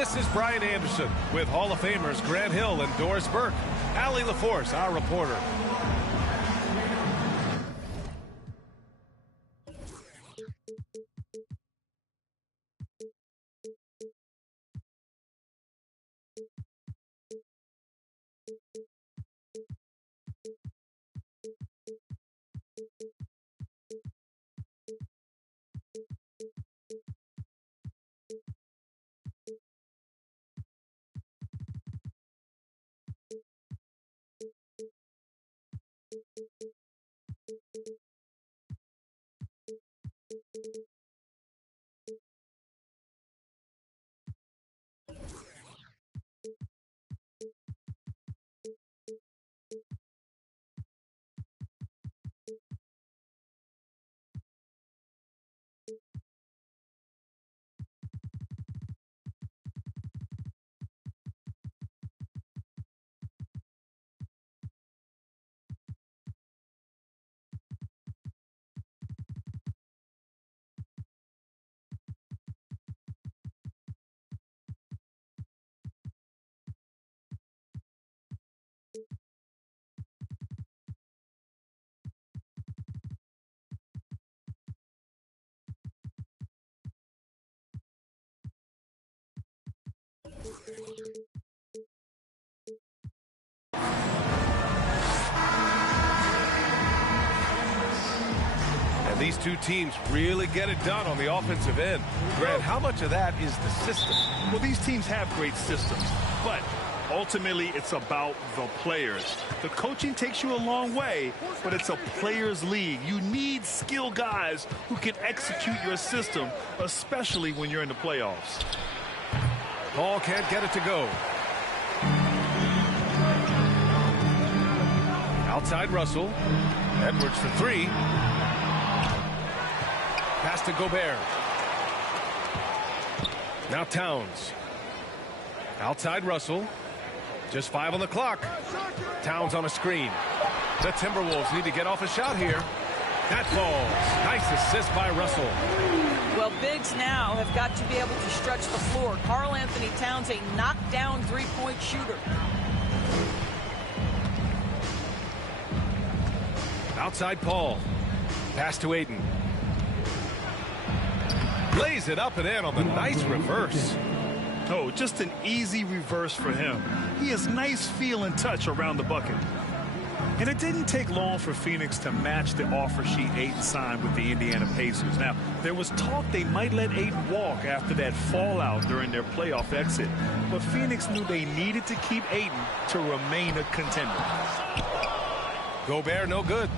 This is Brian Anderson with Hall of Famers Grant Hill and Doris Burke. Allie LaForce, our reporter. And these two teams really get it done on the offensive end. Grant, how much of that is the system? Well, these teams have great systems, but ultimately it's about the players. The coaching takes you a long way, but it's a players' league. You need skilled guys who can execute your system, especially when you're in the playoffs. Paul can't get it to go. Outside Russell. Edwards for three. Pass to Gobert. Now Towns. Outside Russell. Just 5 on the clock. Towns on a screen. The Timberwolves need to get off a shot here. That falls. Nice assist by Russell. Well, bigs now have got to be able to stretch the floor. Karl Anthony Towns, a knockdown three-point shooter. Outside Paul. Pass to Ayton. Lays it up and in on the nice reverse. Oh, just an easy reverse for him. He has nice feel and touch around the bucket. And it didn't take long for Phoenix to match the offer sheet Ayton signed with the Indiana Pacers. Now, there was talk they might let Ayton walk after that fallout during their playoff exit. But Phoenix knew they needed to keep Ayton to remain a contender. Gobert, no good.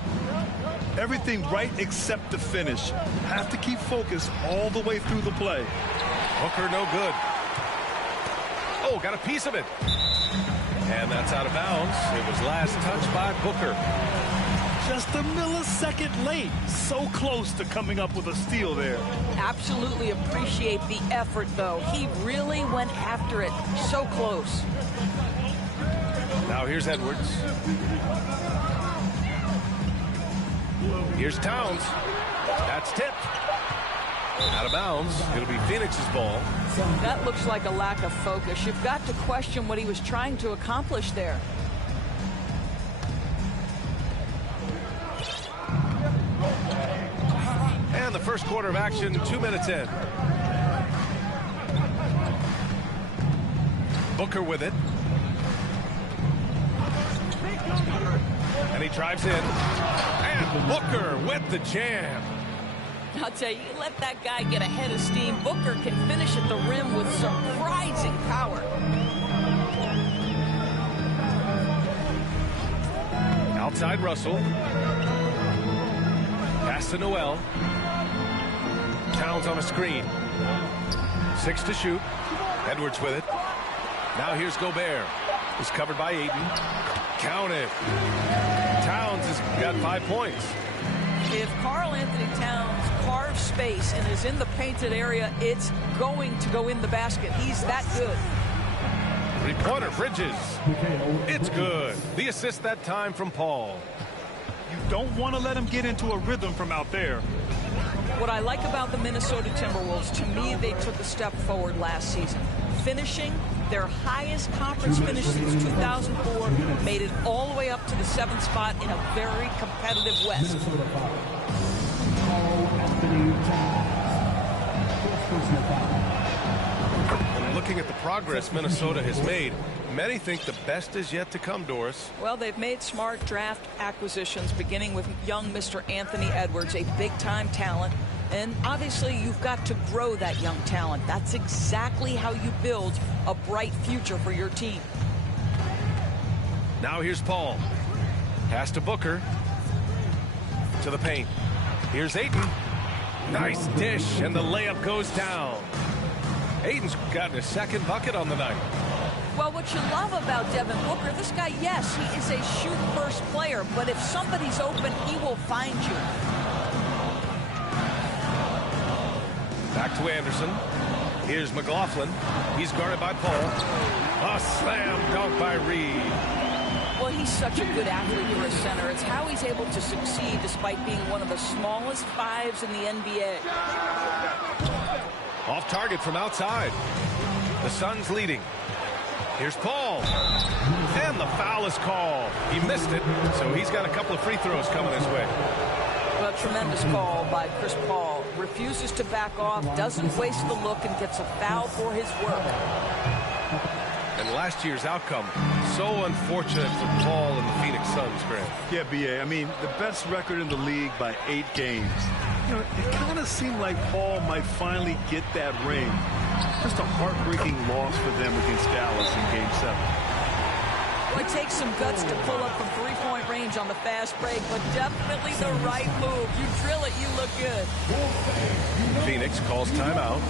Everything right except the finish. Have to keep focused all the way through the play. Booker, no good. Oh, got a piece of it. And that's out of bounds. It was last touched by Booker. Just a millisecond late. So close to coming up with a steal there. Absolutely appreciate the effort, though. He really went after it. So close. Now here's Edwards. Here's Towns. That's tipped. Out of bounds. It'll be Phoenix's ball. That looks like a lack of focus. You've got to question what he was trying to accomplish there. And the first quarter of action, 2 minutes in. Booker with it. And he drives in. And Booker with the jam. I'll tell you, let that guy get a head of steam. Booker can finish at the rim with surprising power. Outside Russell. Pass to Noel. Towns on a screen. 6 to shoot. Edwards with it. Now here's Gobert. He's covered by Ayton. Count it. Towns has got 5 points. If Karl Anthony Towns carves space and is in the painted area, it's going to go in the basket. He's that good. Three-pointer, Bridges. It's good. The assist that time from Paul. You don't want to let him get into a rhythm from out there. What I like about the Minnesota Timberwolves, to me, they took a step forward last season. finishing their highest conference finish since 2004, made it all the way up to the 7th spot in a very competitive West. And looking at the progress Minnesota has made, many think the best is yet to come, Doris. Well, they've made smart draft acquisitions, beginning with young Mr. Anthony Edwards, a big-time talent. And obviously, you've got to grow that young talent. That's exactly how you build a bright future for your team. Now here's Paul. Pass to Booker. To the paint. Here's Ayton. Nice dish, and the layup goes down. Ayton's gotten his second bucket on the night. Well, what you love about Devin Booker, this guy, yes, he is a shoot-first player, but if somebody's open, he will find you. Back to Anderson. Here's McLaughlin. He's guarded by Paul. A slam dunk by Reed. Well, he's such a good athlete for a center. It's how he's able to succeed despite being one of the smallest fives in the NBA. Off target from outside. The Suns leading. Here's Paul. And the foul is called. He missed it, so he's got a couple of free throws coming his way. Well, tremendous call by Chris Paul. Refuses to back off, doesn't waste the look, and gets a foul for his work. And last year's outcome, so unfortunate for Paul and the Phoenix Suns, Grant. Yeah, B.A. I mean, the best record in the league by 8 games. You know, it kind of seemed like Paul might finally get that ring. Just a heartbreaking loss for them against Dallas in Game 7. Well, it takes some guts to pull up from three-point range on the fast break, but definitely the right move. You drill it, you look good. Phoenix calls timeout.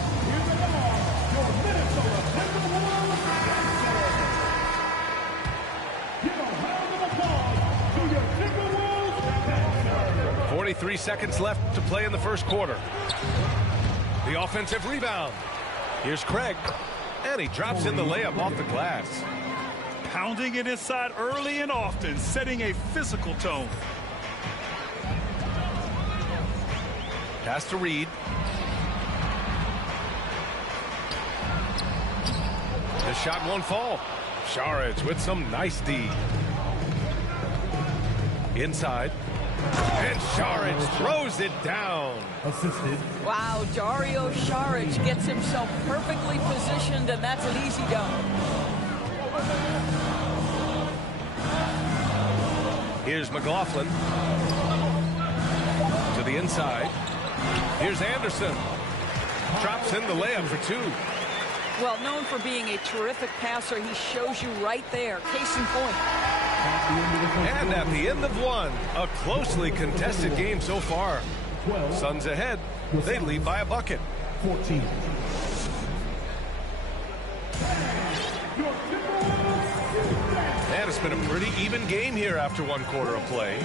.43 seconds left to play in the first quarter. The offensive rebound. Here's Craig, and he drops in the layup off the glass. Pounding it inside early and often, setting a physical tone. Pass to Reed. The shot won't fall. Saric with some nice D. Inside. And Saric throws it down. Assisted. Wow, Dario Saric gets himself perfectly positioned, and that's an easy dunk. Here's McLaughlin. To the inside. Here's Anderson. Drops in the layup for 2. Well, known for being a terrific passer, he shows you right there. Case in point. And at the end of 1, a closely contested game so far. Suns ahead. They lead by a bucket. 14. And it's been a pretty even game here after 1 quarter of play.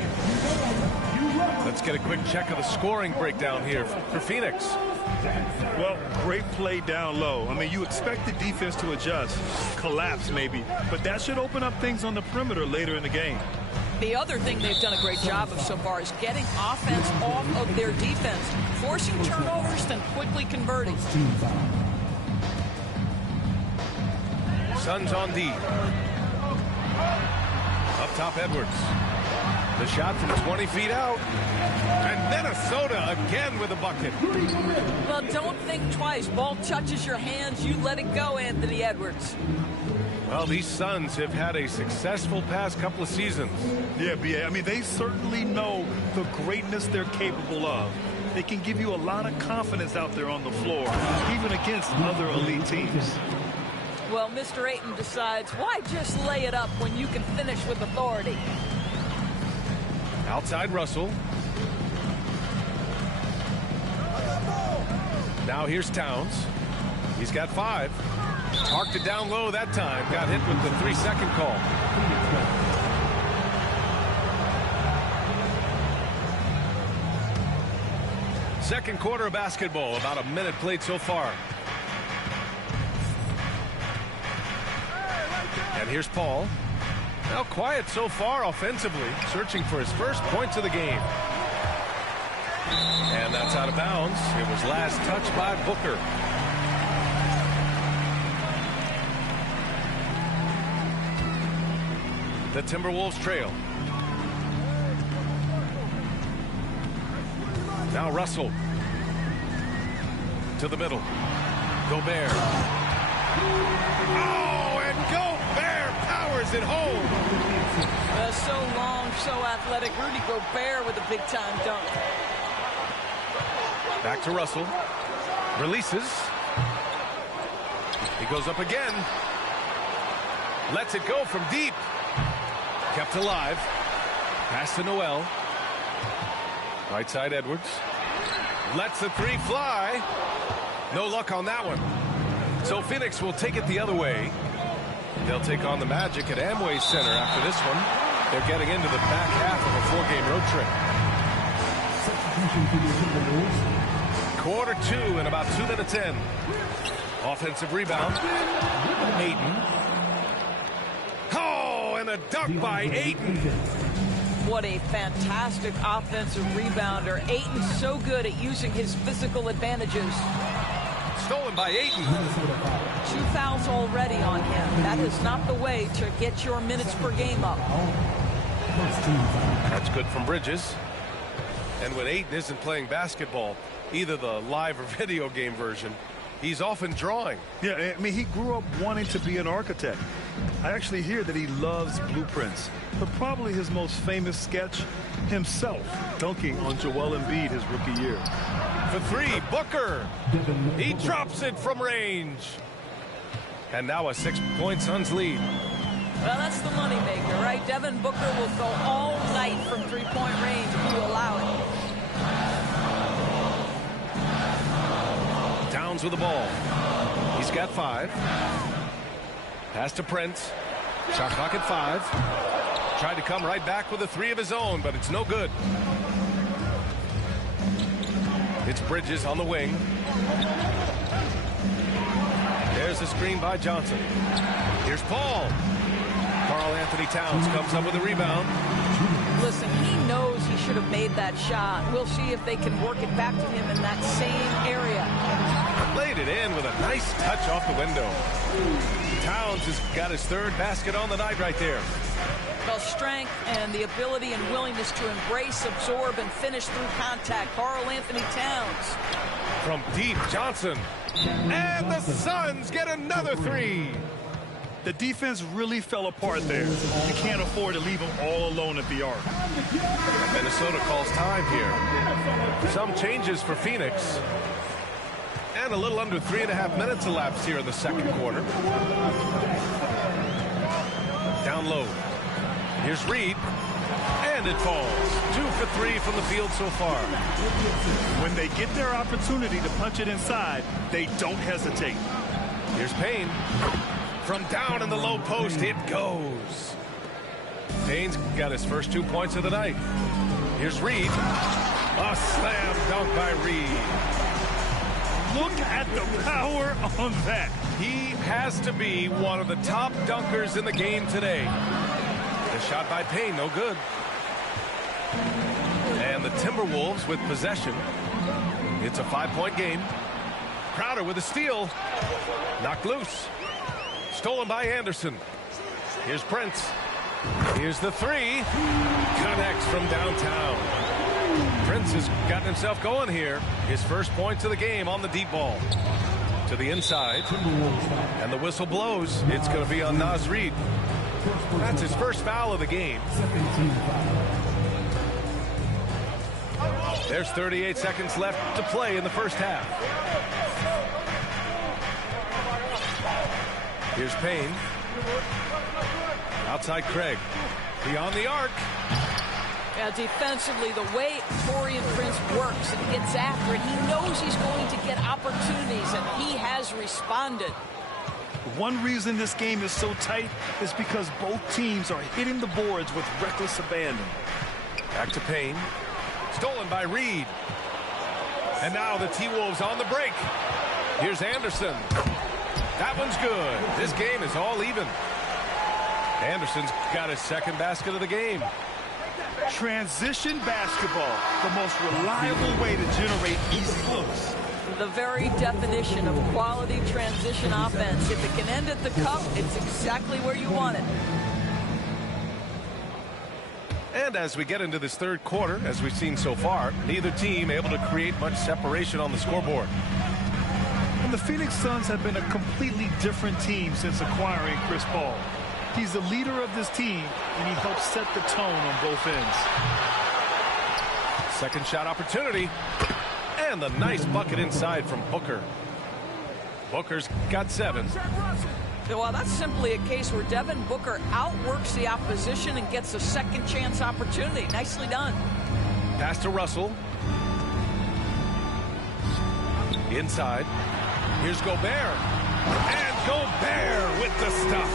Let's get a quick check of the scoring breakdown here for Phoenix. Well, great play down low. I mean, you expect the defense to adjust, collapse maybe, but that should open up things on the perimeter later in the game. The other thing they've done a great job of so far is getting offense off of their defense, forcing turnovers, then quickly converting. Suns on D. Up top, Edwards. The shot from 20 feet out. And Minnesota again with a bucket. Well, don't think twice. Ball touches your hands, you let it go, Anthony Edwards. Well, these Suns have had a successful past couple of seasons. Yeah, B.A. I mean, they certainly know the greatness they're capable of. They can give you a lot of confidence out there on the floor, even against other elite teams. Well, Mr. Ayton decides, why just lay it up when you can finish with authority? Outside Russell. Now here's Towns. He's got 5. Marked it down low that time. Got hit with the 3-second call. Second quarter of basketball. About a minute played so far. And here's Paul. Now quiet so far offensively. Searching for his first points of the game. And that's out of bounds. It was last touched by Booker. The Timberwolves trail. Now Russell. To the middle. Gobert. Oh, and Gobert powers it home. So long, so athletic. Rudy Gobert with a big-time dunk. Back to Russell. Releases. He goes up again. Lets it go from deep. Kept alive. Pass to Noel. Right side Edwards. Lets the three fly. No luck on that one. So Phoenix will take it the other way. They'll take on the Magic at Amway Center after this one. They're getting into the back half of a 4-game road trip. Quarter 2 and about 2 minutes in. Offensive rebound. Ayton. Oh, and a dunk by Ayton. What a fantastic offensive rebounder. Ayton's so good at using his physical advantages. Stolen by Ayton. 2 fouls already on him. That is not the way to get your minutes per game up. That's good from Bridges. And when Ayton isn't playing basketball, either the live or video game version, he's often drawing. Yeah, I mean, he grew up wanting to be an architect. I actually hear that he loves blueprints, but probably his most famous sketch, himself dunking on Joel Embiid his rookie year. For 3, Booker. He drops it from range. And now a 6-point Suns lead. Well, that's the moneymaker, right? Devin Booker will go all night from 3-point range if you allow it. Towns with the ball. He's got 5. Pass to Prince. Shot clock at 5. Tried to come right back with a 3 of his own, but it's no good. It's Bridges on the wing. There's the screen by Johnson. Here's Paul. Karl Anthony Towns comes up with a rebound. Listen, he knows he should have made that shot. We'll see if they can work it back to him in that same area. Laid it in with a nice touch off the window. Towns has got his 3rd basket on the night right there. Well, strength and the ability and willingness to embrace, absorb, and finish through contact. Karl Anthony Towns. From deep, Johnson. And the Suns get another 3. The defense really fell apart there. You can't afford to leave them all alone at the arc. Minnesota calls time here. Some changes for Phoenix. And a little under 3.5 minutes elapsed here in the second quarter. Down low. Here's Reed. And it falls. 2 for 3 from the field so far. When they get their opportunity to punch it inside, they don't hesitate. Here's Payne. From down in the low post, it goes. Payne's got his first 2 points of the night. Here's Reed. A slam dunk by Reed. Look at the power on that. He has to be one of the top dunkers in the game today. The shot by Payne, no good. And the Timberwolves with possession. It's a 5-point game. Crowder with a steal. Knocked loose. Stolen by Anderson. Here's Prince. Here's the 3. Connects from downtown. Prince has gotten himself going here. His first points of the game on the deep ball. To the inside. And the whistle blows. It's going to be on Naz Reid. That's his first foul of the game. There's 38 seconds left to play in the first half. Here's Payne. Outside Craig. Beyond the arc. Yeah, defensively, the way Taurean Prince works and gets after it, he knows he's going to get opportunities, and he has responded. One reason this game is so tight is because both teams are hitting the boards with reckless abandon. Back to Payne. Stolen by Reed. And now the T-Wolves on the break. Here's Anderson. That one's good. This game is all even. Anderson's got his second basket of the game. Transition basketball, the most reliable way to generate easy looks. The very definition of quality transition offense. If it can end at the cup, it's exactly where you want it. And as we get into this third quarter, as we've seen so far, neither team able to create much separation on the scoreboard. And the Phoenix Suns have been a completely different team since acquiring Chris Paul. He's the leader of this team, and he helps set the tone on both ends. Second shot opportunity. And the nice bucket inside from Booker. Booker's got 7. Well, that's simply a case where Devin Booker outworks the opposition and gets a second chance opportunity. Nicely done. Pass to Russell. Inside. Here's Gobert. And Gobert with the stuff.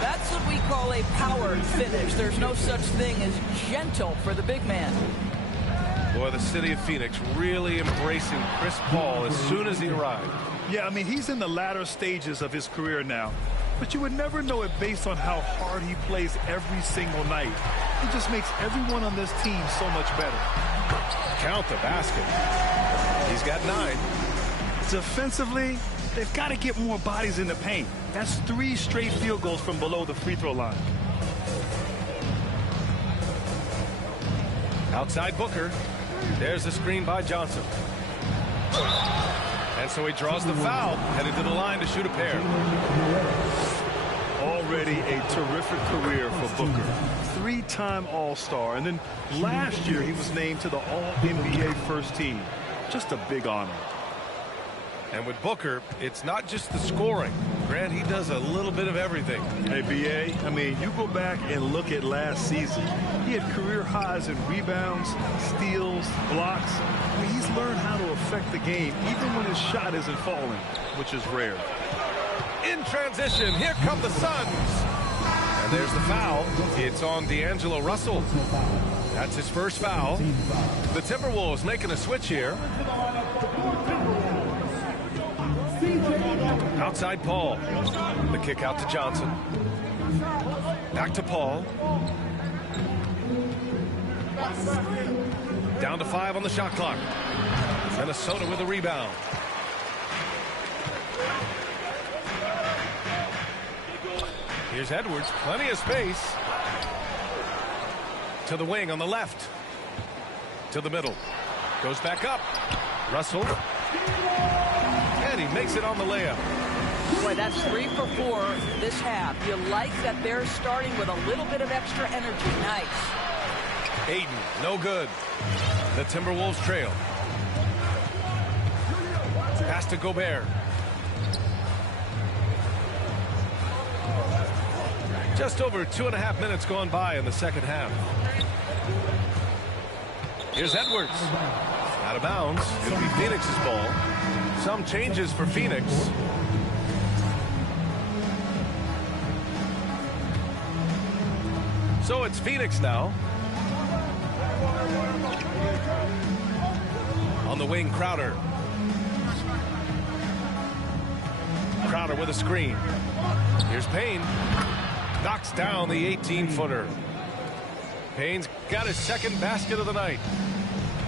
That's what we call a powered finish. There's no such thing as gentle for the big man. Boy, the city of Phoenix really embracing Chris Paul as soon as he arrived. Yeah, I mean, he's in the latter stages of his career now. But you would never know it based on how hard he plays every single night. He just makes everyone on this team so much better. Count the basket. He's got 9. Defensively, they've got to get more bodies in the paint. That's 3 straight field goals from below the free throw line. Outside Booker. There's the screen by Johnson. And so he draws the foul, headed to the line to shoot a pair. Already a terrific career for Booker. 3-time All-Star. And then last year he was named to the All-NBA first team. Just a big honor. And with Booker, it's not just the scoring. Grant, he does a little bit of everything. Hey, B.A., I mean, you go back and look at last season. He had career highs in rebounds, steals, blocks. I mean, he's learned how to affect the game even when his shot isn't falling, which is rare. In transition, here come the Suns. And there's the foul. It's on D'Angelo Russell. That's his first foul. The Timberwolves making a switch here. Outside Paul. The kick out to Johnson. Back to Paul. Down to 5 on the shot clock. Minnesota with a rebound. Here's Edwards. Plenty of space. To the wing on the left. To the middle. Goes back up. Russell. And he makes it on the layup. Boy, that's 3 for 4 this half. You like that they're starting with a little bit of extra energy. Nice. Aiden, no good. The Timberwolves trail. Pass to Gobert. Just over 2.5 minutes gone by in the second half. Here's Edwards. Out of bounds. It'll be Phoenix's ball. Some changes for Phoenix. So it's Phoenix now. On the wing, Crowder. Crowder with a screen. Here's Payne. Knocks down the 18-footer. Payne's got his second basket of the night.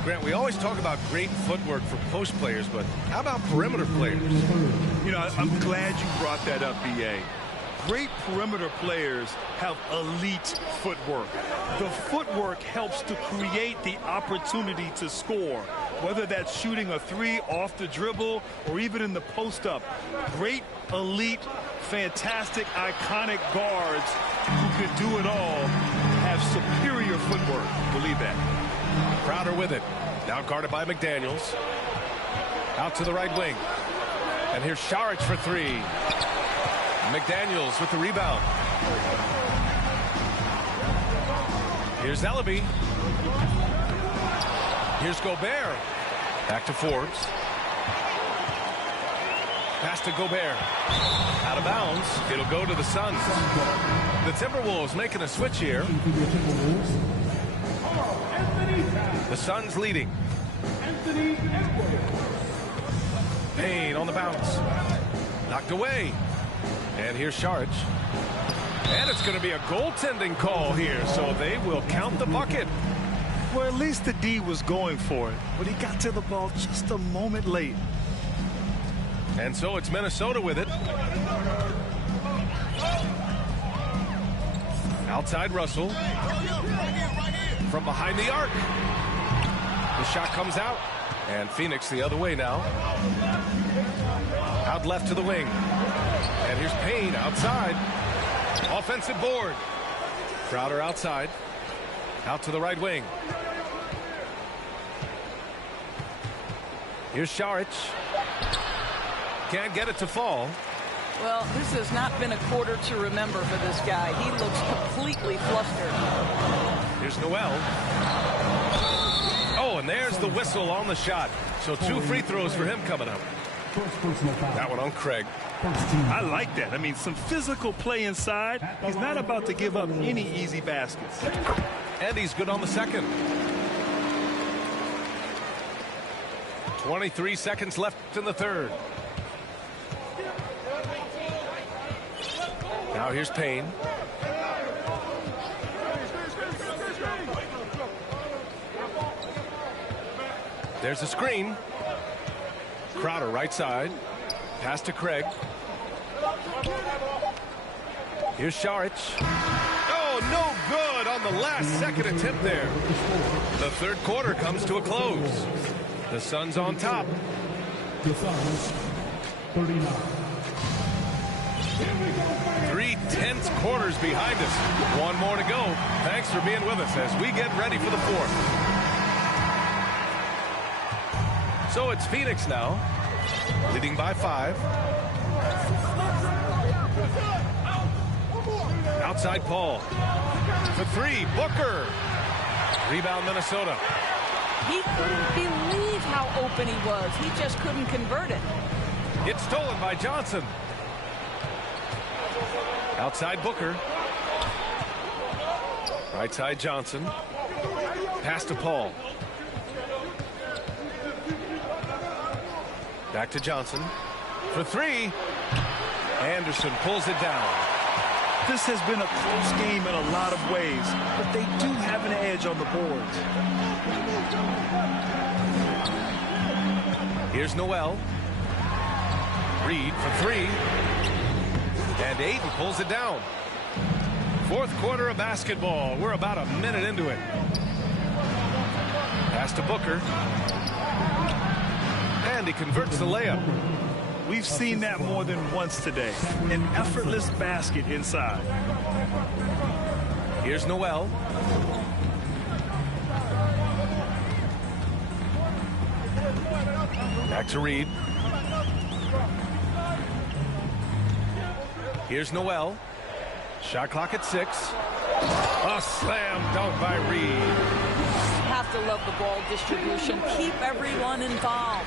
Grant, we always talk about great footwork for post players, but how about perimeter players? You know, I'm glad you brought that up, B.A. Great perimeter players have elite footwork. The footwork helps to create the opportunity to score, whether that's shooting a 3 off the dribble or even in the post-up. Great, elite, fantastic, iconic guards who can do it all have superior footwork. Believe that. Crowder with it. Now guarded by McDaniels. Out to the right wing. And here's Saric for 3. McDaniels with the rebound. Here's Ellaby. Here's Gobert. Back to Forbes. Pass to Gobert. Out of bounds. It'll go to the Suns. The Timberwolves making a switch here. The Suns leading. Payne on the bounce. Knocked away. And here's Saric. And it's going to be a goaltending call here, so they will count the bucket. Well, at least the D was going for it, but he got to the ball just a moment late. And so it's Minnesota with it. Outside Russell. from behind the arc. The shot comes out, and Phoenix the other way now. Out left to the wing. And here's Payne outside. Offensive board. Crowder outside. Out to the right wing. Here's Saric. Can't get it to fall. Well, this has not been a quarter to remember for this guy. He looks completely flustered. Here's Noel. Oh, and there's the whistle on the shot. So 2 free throws for him coming up. That one on Craig. I like that. I mean, some physical play inside. He's not about to give up any easy baskets. And he's good on the second. 23 seconds left in the third. Now here's Payne. There's a screen. Crowder right side. Pass to Craig. Here's Saric. Oh, no good on the last second attempt there. The third quarter comes to a close. The Suns on top. The Suns, 39. 3 tense quarters behind us. One more to go. Thanks for being with us as we get ready for the fourth. So it's Phoenix now, leading by 5. Outside Paul. For 3, Booker. Rebound Minnesota. He couldn't believe how open he was. He just couldn't convert it. It's stolen by Johnson. Outside Booker. Right side Johnson. Pass to Paul. Back to Johnson. For 3. Anderson pulls it down. This has been a close game in a lot of ways, but they do have an edge on the boards. Here's Noel. Reed for 3. And Ayton pulls it down. Fourth quarter of basketball. We're about a minute into it. Pass to Booker. And he converts the layup. We've seen that more than once today. An effortless basket inside. Here's Noel. Back to Reed. Here's Noel. Shot clock at 6. A slam dunk by Reed. Have to love the ball distribution. Keep everyone involved.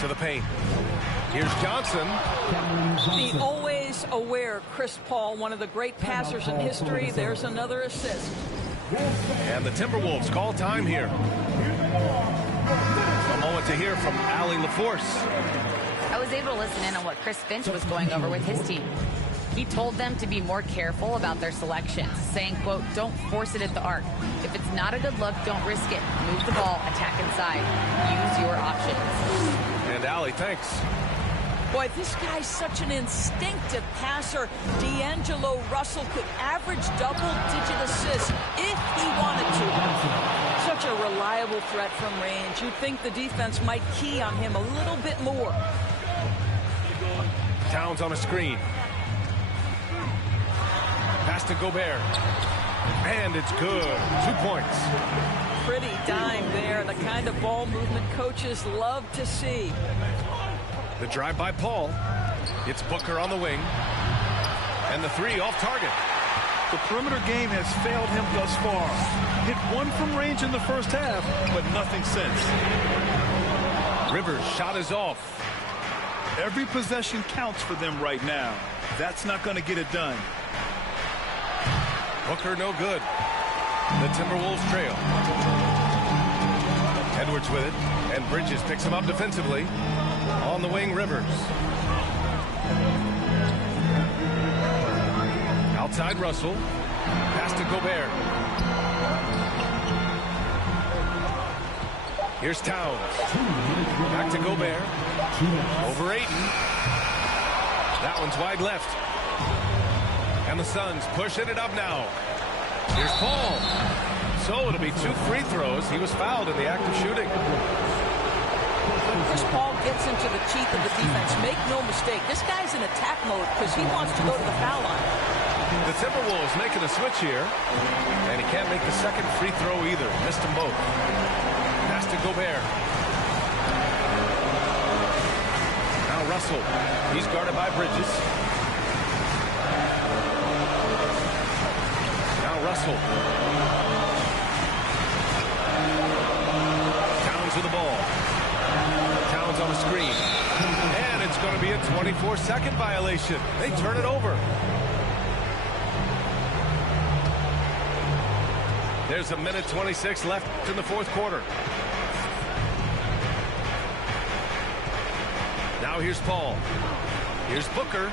To the paint. Here's Johnson. The always aware Chris Paul, one of the great passers in history. There's another assist. And the Timberwolves call time here. A moment to hear from Allie LaForce. I was able to listen in on what Chris Finch was going over with his team. He told them to be more careful about their selections, saying, quote, don't force it at the arc. If it's not a good look, don't risk it. Move the ball, attack inside. Use your options. And Allie, thanks. Boy, this guy's such an instinctive passer. D'Angelo Russell could average double-digit assists if he wanted to. Such a reliable threat from range. You'd think the defense might key on him a little bit more. Towns on a screen. Pass to Gobert. And it's good. 2 points. Pretty dime there. The kind of ball movement coaches love to see. The drive by Paul. It's Booker on the wing. And the 3 off target. The perimeter game has failed him thus far. Hit 1 from range in the first half, but nothing since. Rivers' shot is off. Every possession counts for them right now. That's not going to get it done. Booker no good. The Timberwolves trail. Edwards with it. And Bridges picks him up defensively. On the wing, Rivers. Outside Russell. Pass to Gobert. Here's Towns. Back to Gobert. Over Ayton. That one's wide left. And the Suns pushing it up now. Here's Paul. So it'll be 2 free throws. He was fouled in the act of shooting. When Chris Paul gets into the teeth of the defense, make no mistake, this guy's in attack mode because he wants to go to the foul line. The Timberwolves making a switch here, and he can't make the second free throw either. Missed them both. Pass to Gobert. Now Russell. He's guarded by Bridges. Now Russell. Towns with the ball. Towns on a screen. And it's going to be a 24-second violation. They turn it over. There's 1:26 left in the fourth quarter. Now here's Paul. Here's Booker.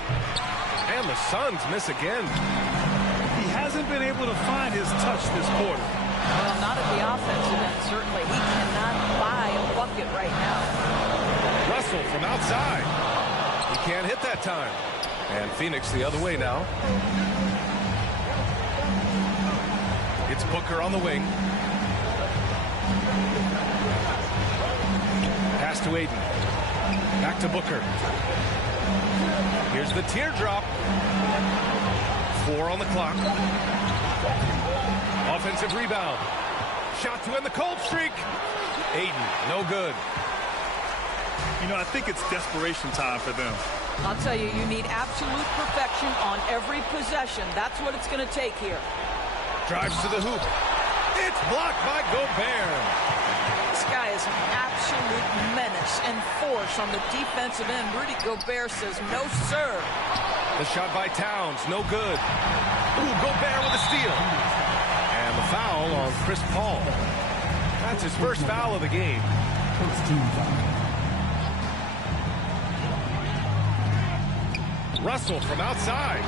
And the Suns miss again. He hasn't been able to find his touch this quarter. Well, not at the offensive end, certainly. He cannot buy a bucket right now. Russell from outside. He can't hit that time. And Phoenix the other way now. It's Booker on the wing. Pass to Aiden. Back to Booker. Here's the teardrop. 4 on the clock. Offensive rebound. Shot to end the cold streak. Aiden, no good. You know, I think it's desperation time for them. I'll tell you, you need absolute perfection on every possession. That's what it's going to take here. Drives to the hoop. It's blocked by Gobert. This guy is an absolute menace and force on the defensive end. Rudy Gobert says, no, sir. The shot by Towns, no good. Ooh, Gobert with a steal. And the foul on Chris Paul. That's his first foul of the game. First team foul. Russell from outside.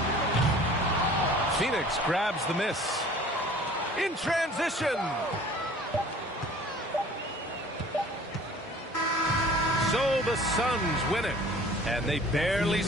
Phoenix grabs the miss. In transition. So the Suns win it. And they barely...